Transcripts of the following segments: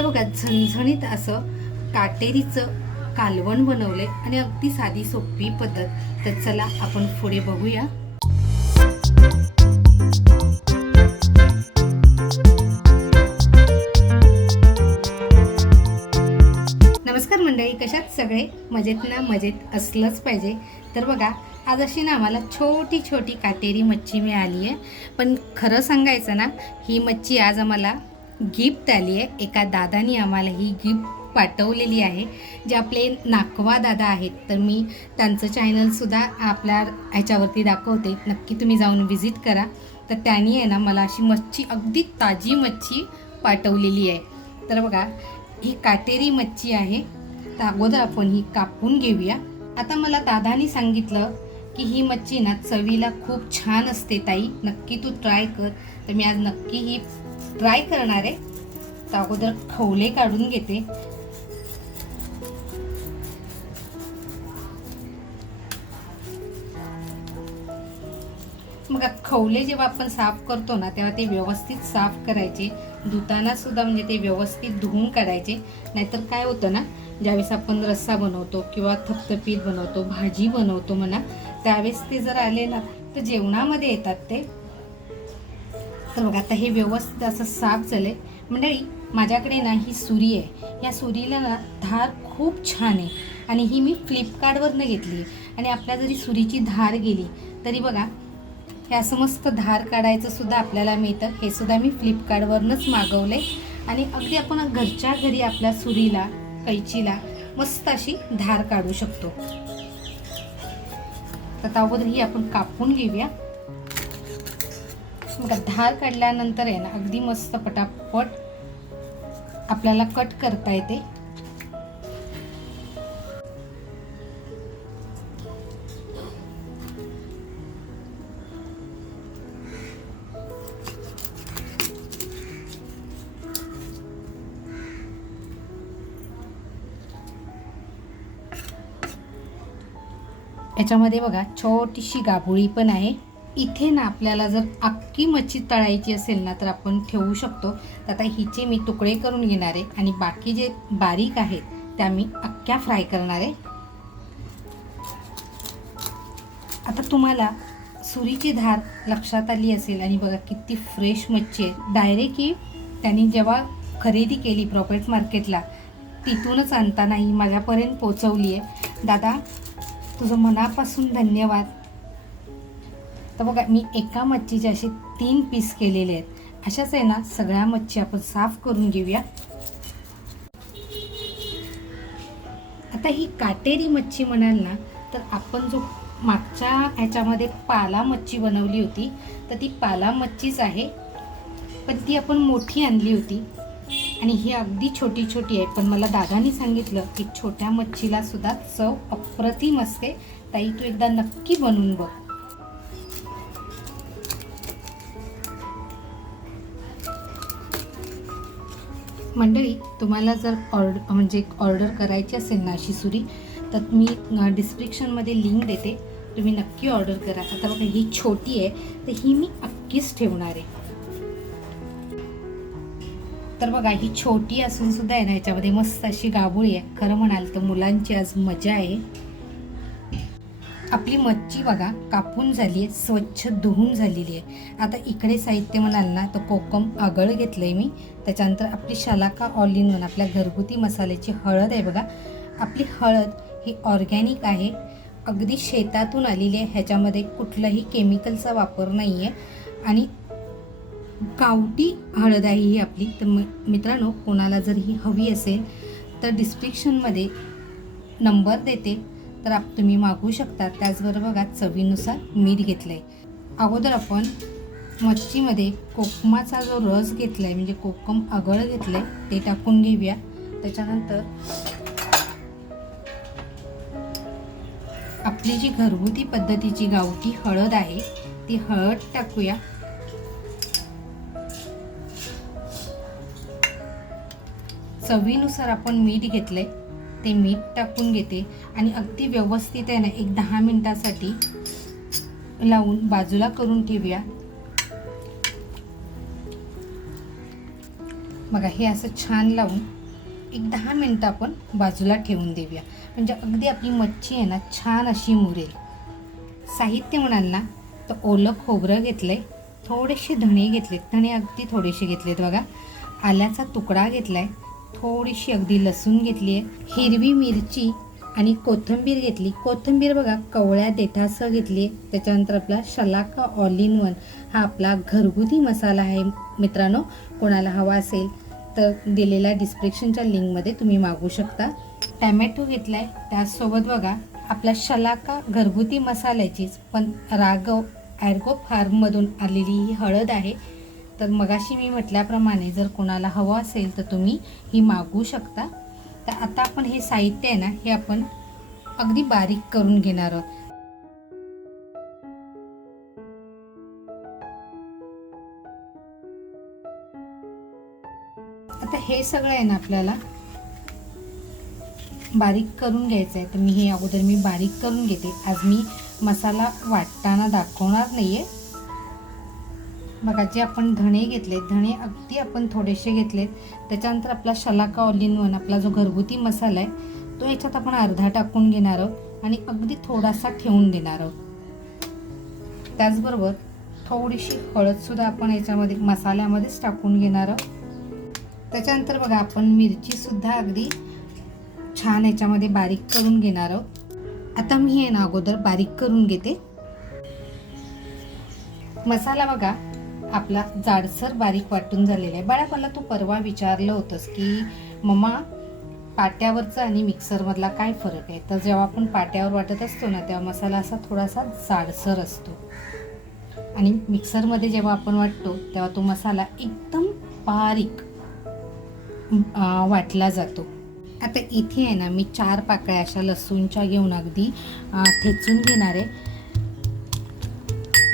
आता बघा झणझणीत असं काटेरीचं कालवण बनवलंय आणि अगदी साधी सोपी पद्धत. तर चला आपण पुढे बघूया. नमस्कार मंडळी, कशात सगळे मजेत ना? मजेत असलंच पाहिजे. तर बघा, आज अशी ना आम्हाला छोटी छोटी काटेरी मच्छी मिळाली आहे. पण खरं सांगायचं ना, ही मच्छी आज आम्हाला गिफ्ट आली आहे. एका दादानी आम्हाला ही गिफ्ट पाठवलेली आहे, जे आपले नाकवा दादा आहेत. तर मी त्यांचं चॅनलसुद्धा आपल्या ह्याच्यावरती दाखवते, नक्की तुम्ही जाऊन व्हिजिट करा. तर त्यांनी आहे ना मला अशी मच्छी, अगदी ताजी मच्छी पाठवलेली आहे. तर बघा, ही काटेरी मच्छी आहे. तर अगोदर आपण ही कापून घेऊया. आता मला दादानी सांगितलं की ही मच्छी ना चवीला खूप छान असते ताई, नक्की तू ट्राय कर. तर मी आज नक्की ही ट्राय करणार आहे. तर अगोदर खवले काढून घेते. मग खवले जेव्हा आपण साफ करतो ना, तेव्हा ते व्यवस्थित साफ करायचे. धुताना सुद्धा म्हणजे ते व्यवस्थित धुवून काढायचे. नाहीतर काय होतं ना, ज्यावेळेस आपण रस्सा बनवतो किंवा थपथपीत बनवतो, भाजी बनवतो म्हणा, त्यावेळेस ते जर आले ना तर जेवणामध्ये येतात ते. तर बघा, आता हे व्यवस्थित असं साफ झालंय. मंडळी, माझ्याकडे ना ही सुरी आहे. या सुरीला ना धार खूप छान आहे आणि ही मी फ्लिपकार्टवरनं घेतली आहे. आणि आपल्या जरी सुरीची धार गेली तरी बघा, हे असं मस्त धार काढायचं सुद्धा आपल्याला मिळतं. हे सुद्धा मी फ्लिपकार्टवरनंच मागवलं आहे. आणि अगदी आपण घरच्या घरी आपल्या सुरीला, कैचीला मस्त अशी धार काढू शकतो. तर अगोदर ही आपण कापून घेऊया. बघा, धार काढल्यानंतर आहे ना अगदी मस्त पटापट आपल्याला कट करता येते. याच्यामध्ये बघा छोटीशी गाभोळी पण आहे. इथे ना आपल्याला जर अख्खी मच्छी तळायची असेल ना तर आपण ठेवू शकतो. तर आता हिचे मी तुकडे करून घेणार आहे आणि बाकी जे बारीक आहेत त्या मी अख्ख्या फ्राय करणार आहे. आता तुम्हाला सुरीची धार लक्षात आली असेल. आणि बघा किती फ्रेश मच्छी आहे. डायरेक्ट ही त्यांनी जेव्हा खरेदी केली प्रॉपर्टी मार्केटला, तिथूनच आणताना ही माझ्यापर्यंत पोचवली आहे. दादा, तुझं मनापासून धन्यवाद. तर बघा, मी एका मच्छीचे असे 3 पीस केलेले आहेत. अशाच आहे ना सगळ्या मच्छी आपण साफ करून घेऊया. आता ही काटेरी मच्छी म्हणाल ना, तर आपण जो मागच्या ह्याच्यामध्ये पाला मच्छी बनवली होती, तर ती पाला मच्छीच आहे. पण ती आपण मोठी आणली होती आणि ही अगदी छोटी छोटी आहे. पण मला दादानी सांगितलं की छोट्या मच्छीला सुद्धा चव अप्रतिम असते. ताई, तू एकदा नक्की बनवून बघ. मंडळी, तुम्हाला जर ऑर्डर करायची असेल ना अशी सुरी, तर मी डिस्क्रिप्शनमध्ये लिंक देते, तुम्ही नक्की ऑर्डर करा. आता बघा, ही छोटी आहे तर ही मी अख्खीच ठेवणार आहे. तर बघा, ही छोटी असून सुद्धा आहे ना ह्याच्यामध्ये मस्त अशी गाभोळी आहे. खरं म्हणाल तर मुलांची आज मजा आहे. आपली मच्छी बघा कापून झाली आहे, स्वच्छ धुवून झालेली आहे. आता इकडे साहित्य म्हणाल ना तर कोकम आगळ घेतलं आहे मी. त्याच्यानंतर आपली शलाका ऑल इन वन, आपल्या घरगुती मसाल्याची हळद आहे. बघा, आपली हळद ही ऑर्गॅनिक आहे, अगदी शेतातून आलेली आहे. ह्याच्यामध्ये कुठलाही केमिकलचा वापर नाही आहे आणि गावठी हळद आहे ही आपली. तर मित्रांनो, कोणाला जर ही हवी असेल तर डिस्क्रिप्शनमध्ये नंबर देते, तर तुम्ही मागवू शकता. त्याचबरोबर बघा, चवीनुसार मीठ घेतलं आहे. अगोदर आपण मच्छीमध्ये कोकमाचा जो रस घेतला आहे, म्हणजे कोकम आगळ घेतलं आहे, ते टाकून घेऊया. त्याच्यानंतर आपली जी घरगुती पद्धतीची गावठी हळद आहे ती हळद टाकूया. चवीनुसार आपण मीठ घेतलंय, ते मीठ टाकून घेते आणि अगदी व्यवस्थित आहे ना 10 मिनिटासाठी लावून बाजूला करून ठेवूया. बघा हे असं छान लावून एक 10 मिनटं आपण बाजूला ठेवून देऊया, म्हणजे अगदी आपली मच्छी आहे ना छान अशी मुरेल. साहित्य म्हणाल ना तर ओलं खोबरं घेतलं आहे, थोडेसे धणे घेतलेत, धणे अगदी थोडेसे घेतलेत बघा, आल्याचा तुकडा घेतला आहे, थोडीशी अगदी लसूण घेतली आहे, हिरवी मिरची आणि कोथिंबीर घेतली. कोथिंबीर बघा कवळ्या देठासह घेतली आहे. त्याच्यानंतर आपला शलाका ऑल इन वन हा आपला घरगुती मसाला आहे मित्रांनो. कोणाला हवा असेल तर दिलेल्या डिस्क्रिप्शनच्या लिंकमध्ये तुम्ही मागवू शकता. टॅमॅटो घेतला आहे, त्याचसोबत बघा आपल्या शलाका घरगुती मसाल्याचीच पण राघव ॲर्गो फार्ममधून आलेली ही हळद आहे. तर मगाशी मी म्हटल्याप्रमाणे जर कोणाला हवं असेल तर तुम्ही ही मागवू शकता. तर आता आपण हे साहित्य आहे ना हे आपण अगदी बारीक करून घेणार आहोत. आता हे सगळं आहे ना आपल्याला बारीक करून घ्यायचं आहे. तर मी अगोदर बारीक करून घेते. आज मी मसाला वाटताना दाखवणार नाही आहे. बघा जे आपण धणे घेतलेत, धणे अगदी आपण थोडेसे घेतलेत. त्याच्यानंतर आपला शलाका ऑल इन वन आपला जो घरगुती मसाला आहे तो याच्यात आपण अर्धा टाकून घेणार आहोत आणि अगदी थोडासा ठेवून देणार आहोत. त्याचबरोबर थोडीशी हळदसुद्धा आपण याच्यामध्ये मसाल्यामध्येच टाकून घेणार आहोत. त्याच्यानंतर बघा आपण मिरचीसुद्धा अगदी छान याच्यामध्ये बारीक करून घेणार आहोत. आता मी हे ना अगोदर बारीक करून घेते. मसाला बघा आपला जाडसर बारीक वाटून झालेला आहे. बाळा मला तू परवा विचारलं होतंस की मम्मा पाट्यावरचा आणि मिक्सरमधला काय फरक आहे. तर जेव्हा आपण पाट्यावर वाटत असतो ना तेव्हा मसाला असा थोडासा जाडसर असतो आणि मिक्सरमध्ये जेव्हा आपण वाटतो तेव्हा तो मसाला एकदम बारीक वाटला जातो. आता इथे आहे ना मी 4 पाकळ्या अशा लसूणच्या घेऊन अगदी ठेचून घेणार आहे.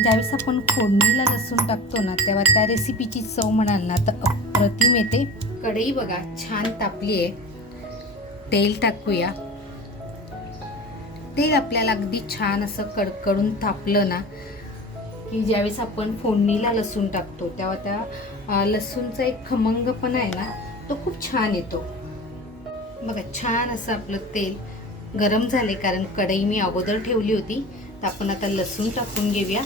ज्यावेळेस आपण फोडणीला लसूण टाकतो ना तेव्हा त्या रेसिपीची चव म्हणाल ना तर अप्रतिम येते. कढई बघा छान तापली आहे. तेल टाकूया. तेल आपल्याला अगदी छान असं कडकडून तापलं ना की ज्यावेळेस आपण फोडणीला लसूण टाकतो तेव्हा त्या लसूणचा एक खमंगपणा आहे ना तो खूप छान येतो. बघा छान असं आपलं तेल गरम झाले, कारण कढई मी अगोदर ठेवली होती. तर आपण आता लसूण टाकून घेऊया.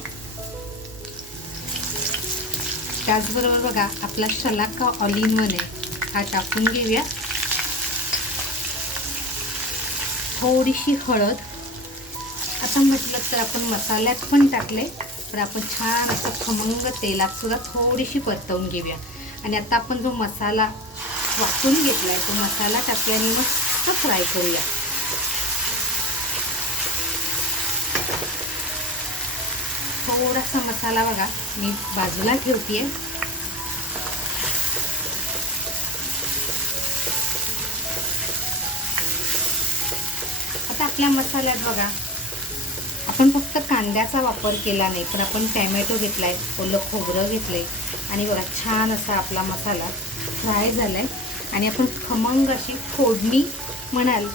त्याचबरोबर बघा आपला शलाका ऑल इन वन आहे हा टाकून घेऊया. थोडीशी हळद. आता म्हटलं तर आपण मसाल्यात पण टाकले, तर आपण छान असं खमंग तेलात सुद्धा थोडीशी परतवून घेऊया. आणि आता आपण जो मसाला वाटून घेतलाय तो मसाला टाकल्याने मस्त फ्राय करूया. थोडासा मसाला बघा मी बाजूला ठेवतेय. आता आपल्या मसाल्यात बघा आपण फक्त कांद्याचा वापर केला नाही, पण आपण टॅमॅटो घेतलाय, ओलं खोबरं घेतलंय आणि बघा छान असा आपला मसाला फ्राय झालाय. आणि आपण खमंग अशी फोडणी म्हणाल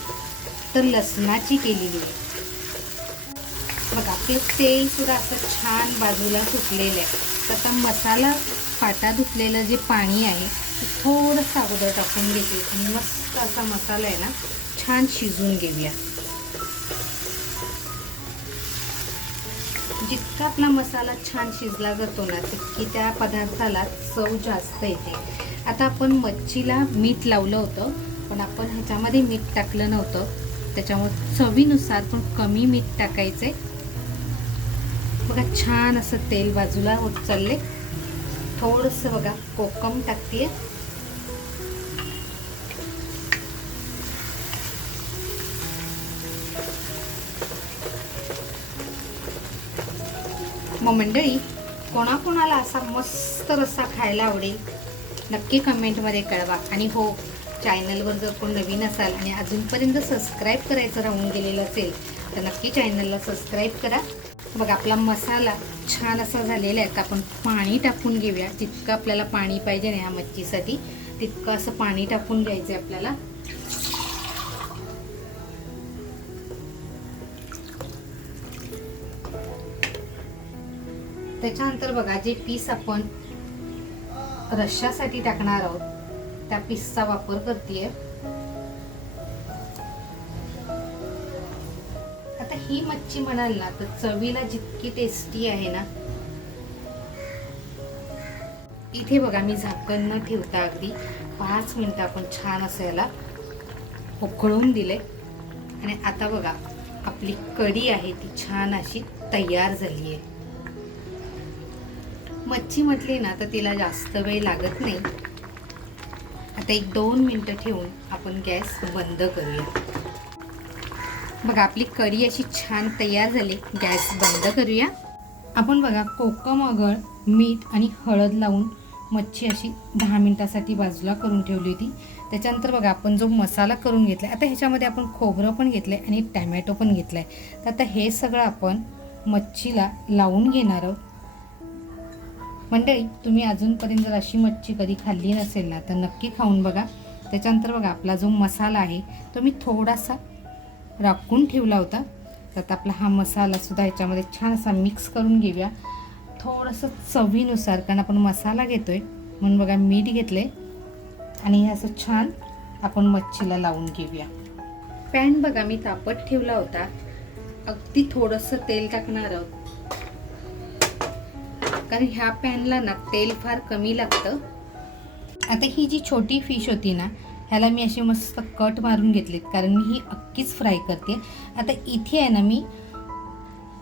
तर लसणाची केलेली आहे. बघा आपलं तेल सुद्धा असं छान बाजूला सुटलेलं आहे. तर आता मसाला पाटा धुतलेलं जे पाणी आहे ते थोडंसं अगोदर टाकून घेते आणि मस्त असा मसाला आहे ना छान शिजवून घेऊया. जितका आपला मसाला छान शिजला जातो ना तितकी त्या पदार्थाला चव जास्त येते. आता आपण मच्छीला मीठ लावलं होतं, पण आपण ह्याच्यामध्ये मीठ टाकलं नव्हतं, त्याच्यामुळे चवीनुसार पण कमी मीठ टाकायचे. बघा छान असं तेल बाजूला होत चालले. थोडंसं बघा कोकम टाकते. मग मंडळी कोणाकोणाला असा मस्त रस्सा खायला आवडेल नक्की कमेंटमध्ये कळवा. आणि हो, चॅनलवर जर कोण नवीन असाल आणि अजूनपर्यंत सबस्क्राईब करायचं राहून गेलेलं असेल तर नक्की चॅनलला सबस्क्राईब करा. बघा आपला मसाला छान असा झालेला आहे. तर आपण पाणी टाकून घेऊया. जितकं आपल्याला पाणी पाहिजे ना ह्या मच्छीसाठी तितकं असं पाणी टाकून घ्यायचं आहे आपल्याला. त्याच्यानंतर बघा जे पीस आपण रश्श्यासाठी टाकणार आहोत त्या पीसचा वापर करतेय. आता ही मच्छी म्हणाल ना तर चवीला जितकी टेस्टी आहे ना. इथे बघा मी झाकण न ठेवता अगदी 5 मिनिटं आपण छान असं याला उकळून दिले. आणि आता बघा आपली कढी आहे ती छान अशी तयार झाली आहे. मच्छी म्हटली ना तर तिला जास्त वेळ लागत नाही. आता 1-2 मिनिटं ठेवून आपण गॅस बंद करूया. बघा आपली कढी अशी छान तयार झाली. गॅस बंद करूया. आपण बघा कोकम, आगळ, मीठ आणि हळद लावून मच्छी अशी 10 मिनिटासाठी बाजूला करून ठेवली होती. त्याच्यानंतर बघा आपण जो मसाला करून घेतला, आता ह्याच्यामध्ये आपण खोबरं पण घेतलं आहे आणि टॅमॅटो पण घेतला आहे. तर आता हे सगळं आपण मच्छीला लावून घेणार आहोत. मंडळी, तुम्ही अजूनपर्यंत जर अशी मच्छी कधी खाल्ली नसेल ना तर नक्की खाऊन बघा. त्याच्यानंतर बघा आपला जो मसाला आहे तो मी थोडासा राखून ठेवला होता. तर आता आपला हा मसाला सुद्धा ह्याच्यामध्ये छान असा मिक्स करून घेऊया. थोडंसं चवीनुसार, कारण आपण मसाला घेतोय म्हणून बघा मीठ घेतले आणि हे असं छान आपण मच्छीला लावून घेऊया. पॅन बघा मी तापत ठेवला होता. अगदी थोडंसं तेल टाकणार आहोत, कारण ह्या पॅनला ना तेल फार कमी लागतं. आता ही जी छोटी फिश होती ना ह्याला मी अशी मस्त कट मारून घेतलीत, कारण मी ही अख्खीच फ्राय करते. आता इथे आहे ना मी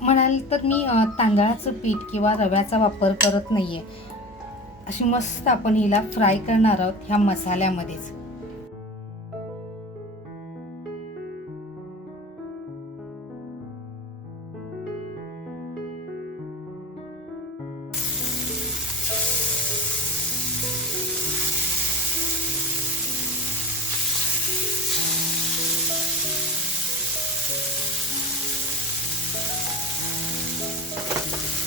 म्हणाल तर मी तांदळाचं पीठ किंवा रव्याचा वापर करत नाही आहे. अशी मस्त आपण हिला फ्राय करणार आहोत ह्या मसाल्यामध्येच.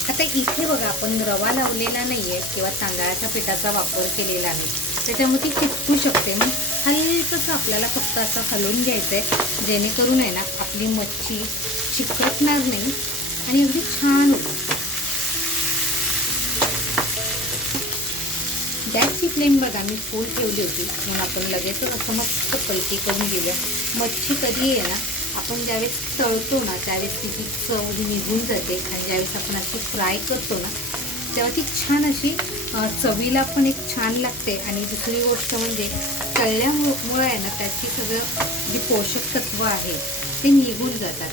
आता इथे बघा आपण रवा लावलेला नाहीये किंवा तांदळाच्या पिठाचा वापर केलेला नाही, त्याच्यामुळे ती चिपकू शकते. मग हलकंसं आपल्याला फक्त असं हलवून घ्यायचंय, जेणेकरून आहे ना आपली मच्छी चिकटणार नाही आणि अगदी छान होईल. गॅसची फ्लेम बघा मी फुल ठेवली होती, म्हणून आपण लगेचच असं मस्त पलटी करून घेऊया. मच्छी कधी आहे ना आपण ज्यावेळेस तळतो ना त्यावेळेस तिची चव निघून जाते, आणि ज्यावेळेस आपण अशी फ्राय करतो ना तेव्हा ती छान अशी चवीला पण एक छान लागते. आणि दुसरी गोष्ट म्हणजे तळल्यामुळे आहे ना त्याची सगळं जी पोषक तत्व आहे ते निघून जातात.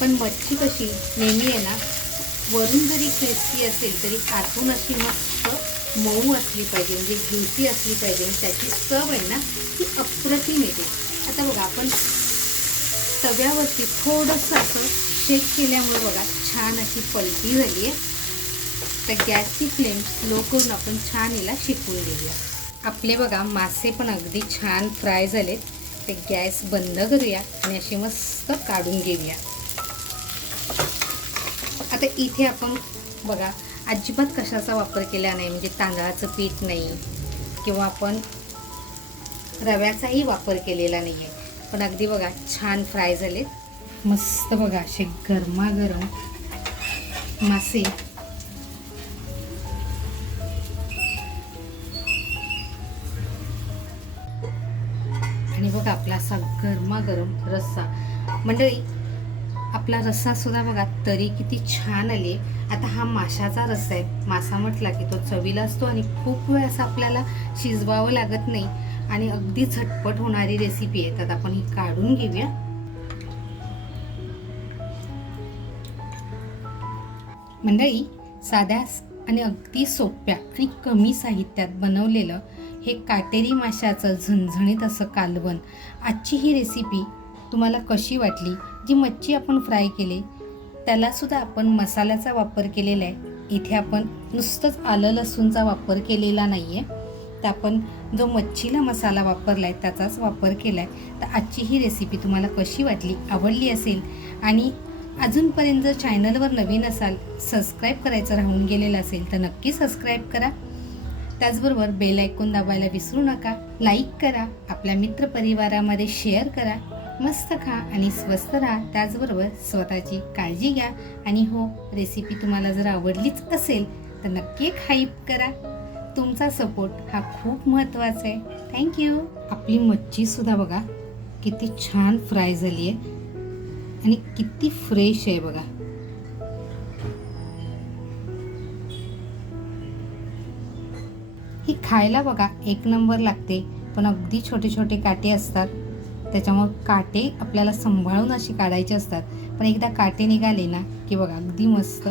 पण मच्छी कशी नेहमी आहे ना वरून जरी क्रिस्पी असेल तरी आतून अशी मस्त मऊ असली पाहिजे, म्हणजे ज्युसी असली पाहिजे. त्याची चव आहे ना ती अप्रतिम येते. आता बघा आपण तव्यावरती थोडंसं असं शेक केल्यामुळे बघा छान अशी पलटी झाली आहे. तर गॅसची फ्लेम स्लो करून आपण छान हिला शेकून घेऊया. आपले बघा मासे पण अगदी छान फ्राय झालेत. ते गॅस बंद करूया आणि अशी मस्त काढून घेऊया. आता इथे आपण बघा अजिबात कशाचा वापर केला नाही, म्हणजे तांदळाचं पीठ नाही किंवा आपण रव्याचाही वापर केलेला नाही आहे. पण अगदी बघा छान फ्राय झाले मस्त. बघा असे गरमागरम मासे आणि बघा आपला असा गरमागरम रस्सा. मंडळी आपला रस्सा सुद्धा बघा तरी किती छान आली. आता हा माशाचा रस्सा आहे. मासा म्हटला की तो चवीला असतो आणि खूप वेळ असं आपल्याला शिजवावं लागत नाही आणि अगदी झटपट होणारी रेसिपी आहे. तर आपण ही काढून घेऊया. मंडळी साध्या आणि अगदी सोप्या आणि कमी साहित्यात बनवलेलं हे काटेरी माशाचं झणझणीत असं कालवण. आजची ही रेसिपी तुम्हाला कशी वाटली? जी मच्छी आपण फ्राय केली त्यालासुद्धा आपण मसाल्याचा वापर केलेला आहे. इथे आपण नुसतंच आलं लसूणचा वापर केलेला नाही आहे, तर आपण जो मच्छीला मसाला वापरला आहे त्याचाच वापर केला आहे. तर आजची ही रेसिपी तुम्हाला कशी वाटली? आवडली असेल आणि अजूनपर्यंत जर चॅनलवर नवीन असाल, सबस्क्राईब करायचं राहून गेलेलं असेल तर नक्की सबस्क्राईब करा. त्याचबरोबर बेल आयकॉन दाबायला विसरू नका. लाईक करा, आपल्या मित्रपरिवारामध्ये शेअर करा. मस्त खा आणि स्वस्त राहा. त्याचबरोबर स्वतःची काळजी घ्या. आणि हो, रेसिपी तुम्हाला जर आवडलीच असेल तर नक्की एक हाईप करा. तुमचा सपोर्ट हा खूप महत्त्वाचा आहे. थँक्यू. आपली मच्छीसुद्धा बघा किती छान फ्राय झाली आहे आणि किती फ्रेश आहे बघा. ही खायला बघा एक नंबर लागते, पण अगदी छोटे छोटे काटे असतात, त्याच्यामुळे काटे आपल्याला सांभाळून अशी काढायचे असतात. पण एकदा काटे निघाले ना की बघा अगदी मस्त